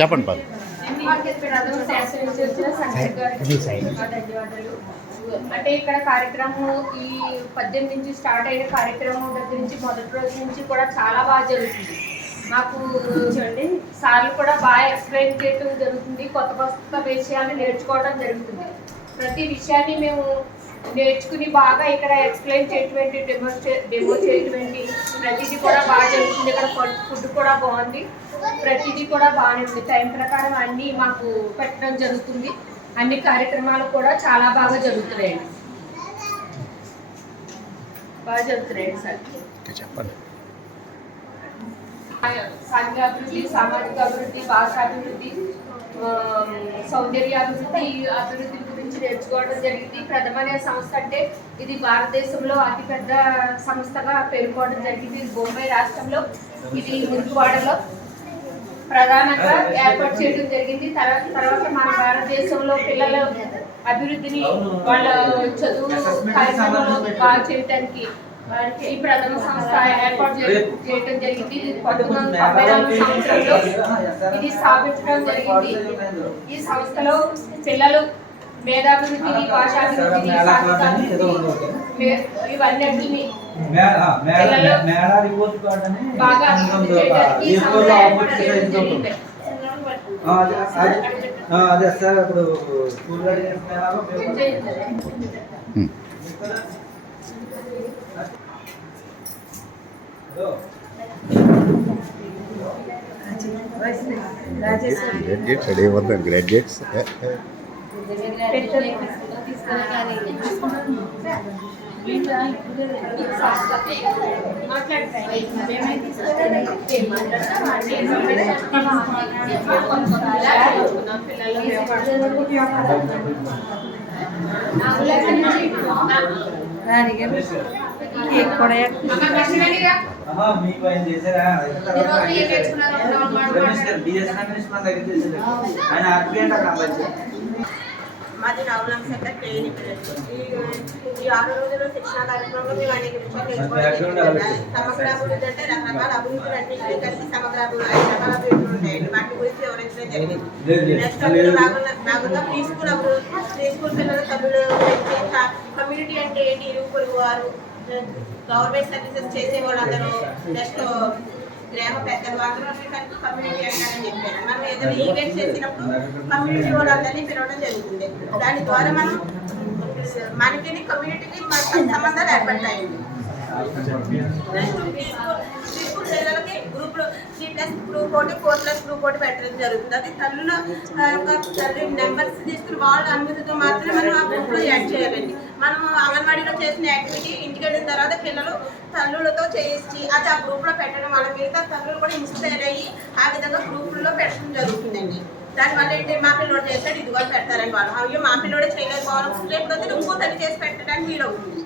చెప్పండి బాబు. ధన్యవాదాలు. అంటే ఇక్కడ కార్యక్రమం ఈ 18 నుంచి స్టార్ట్ అయిన కార్యక్రమం దగ్గర నుంచి మొదటి రోజు నుంచి కూడా చాలా బాగా జరుగుతుంది. మాకు చూడండి సార్లు కూడా బాగా ఎక్స్ప్లెయిన్ చేయడం జరుగుతుంది. కొత్త కొత్త విషయాలు నేర్చుకోవడం జరుగుతుంది. ప్రతి విషయాన్ని మేము నేర్చుకుని బాగా ఇక్కడ ఎక్స్ప్లెయిన్ చేయటువంటి డెమో చేయటువంటి ప్రతిదీ కూడా బాగా జరుగుతుంది. ఇక్కడ ఫుడ్ కూడా బాగుంది. ప్రతిదీ కూడా బాగానే ఉంది. టైం ప్రకారం అన్నీ మాకు పెట్టడం జరుగుతుంది. అన్ని కార్యక్రమాలు కూడా చాలా బాగా జరుగుతున్నాయండి. సార్ చెప్పండి. సాంఘికాభివృద్ధి, సామాజిక అభివృద్ధి, భాషాభివృద్ధి, అభివృద్ధి గురించి నేర్చుకోవడం జరిగింది. ప్రథమ అనే సంస్థ అంటే ఇది భారతదేశంలో అతిపెద్ద సంస్థగా పేర్కోవడం జరిగింది. ఇది బొంబాయి రాష్ట్రంలో, ఇది మురికివాడలో ప్రధానంగా ఏర్పాటు చేయడం జరిగింది. తర్వాత మన భారతదేశంలో పిల్లల అభివృద్ధిని వాళ్ళ చదువు కార్యక్రమంలో బాగా చేయడానికి ఈ ప్రథమ సంస్థ ఏర్పాటు చేయడం జరిగింది. 1994 సంవత్సరంలో ఇది స్థాపించడం జరిగింది. ఈ సంస్థలో పిల్లలు మేధాభివృద్ధిని, భాషాభివృద్ధిని, ఇవన్నిటిని బాగా అభివృద్ధి చేయడానికి ఈ సంస్థ ఏర్పాటు చేయడం జరిగింది. అదే సార్ ఇప్పుడు స్కూల్ గ్రాడ్యుయేట్స్ రెడీ అవుతాం. గ్రాడ్యుయేట్స్ మాది రావులం సెంటర్ ట్రైనింగ్. ఈ 6 రోజుల శిక్షణ కార్యక్రమంలో మేము అనేక విషయాలు నేర్చుకోవడం. సమగ్ర అభివృద్ధి అంటే రకరకాల అభివృద్ధులు అన్నింటినీ కలిసి సమగ్ర అభివృద్ధి 5 రకాల అభివృద్ధులు ఉంటాయండి. వాటి గురించి వివరించడం జరిగింది. నెక్స్ట్ భాగంగా ప్రీ స్కూల్ అభివృద్ధి, ప్రీ స్కూల్ పిల్లల సభ్యులు కమ్యూనిటీ అంటే ఏంటి, ఇరుగు పొరుగు వారు, గవర్నమెంట్ సర్వీసెస్ చేసే వాళ్ళందరూ, నెక్స్ట్ గ్రామ పెద్దలు అందరూ కలిపి కమ్యూనిటీ అంటారని చెప్పారు. మనం ఏదైనా ఈవెంట్ చేసినప్పుడు కమ్యూనిటీ వాళ్ళందరినీ పిలవడం జరుగుతుంది. దాని ద్వారా మనకి కమ్యూనిటీకి సంబంధాలు ఏర్పడతాయండి. స్కూల్ పిల్లలకి గ్రూప్లో 3+ గ్రూప్ ఒకటి, 4+ గ్రూప్ ఒకటి పెట్టడం జరుగుతుంది. అది తల్లుల తల్లి నెంబర్స్ తీసుకుని వాళ్ళ అనుమతితో మాత్రమే మనం ఆ గ్రూప్లో యాడ్ చేయాలండి. మనం అంగన్వాడీలో చేసిన యాక్టివిటీ ఇంటికి వెళ్ళిన తర్వాత పిల్లలు తల్లులతో చేసి అది ఆ గ్రూప్లో పెట్టడం వల్ల మిగతా తల్లులు కూడా ఇన్స్పైర్ అయ్యి ఆ విధంగా గ్రూపుల్లో పెట్టడం జరుగుతుందండి. దానివల్ల ఏంటి, మా పిల్లోడు చేస్తాడు ఇది కూడా పెడతారని వాళ్ళు, అయ్యో మా పిల్లోడే చేయలేకపోవడం, లేకపోతే ఇంకో తల్లి చేసి పెట్టడానికి వీలవుతుంది.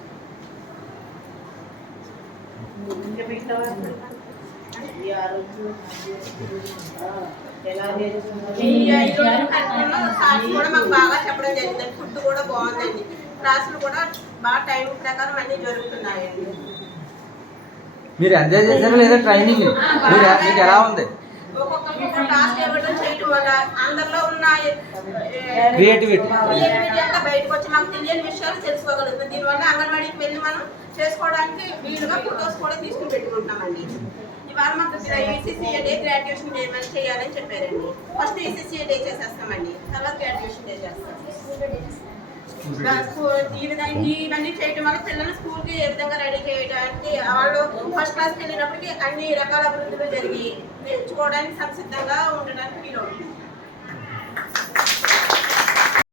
కూడా మాకు బాగా చెప్పడం జరిగింది. ఫుడ్ కూడా బాగుందండి. క్లాసులు కూడా బాగా టైం ప్రకారం అన్ని జరుగుతున్నాయండి. మీరు ఎంజాయ్ చేశారా లేదా ట్రైనింగ్? మీకు ఎలా ఉంది? ఒక్కొక్క క్లాస్ ఇవ్వడం చేయడం వల్ల అందరిలో ఉన్న క్రియేటివిటీ అంతా బయటకు వచ్చి మాకు తెలియని విషయాలు తెలుసుకోగలుగుతుంది. దీనివల్ల అంగన్వాడీకి వెళ్ళి మనం చేసుకోవడానికి వీలుగా ఫొటోస్ కూడా తీసుకుని పెట్టుకుంటామండి. ఇవాళ మాకు ఈసీసీఏ డే గ్రాడ్యుయేషన్ చేయాలని చెప్పారండి. ఫస్ట్ ఈసీసీఏ డే చేసేస్తామండి, తర్వాత గ్రాడ్యుయేషన్ డే చేస్తాం. ఇవన్నీ చేయడం వల్ల పిల్లలు స్కూల్కి ఏ విధంగా రెడీ చేయడానికి, వాళ్ళు ఫస్ట్ క్లాస్కి వెళ్ళినప్పటికీ అన్ని రకాల అభివృద్ధులు జరిగి నేర్చుకోవడానికి సంసిద్ధంగా ఉండడానికి వీలవుతుంది.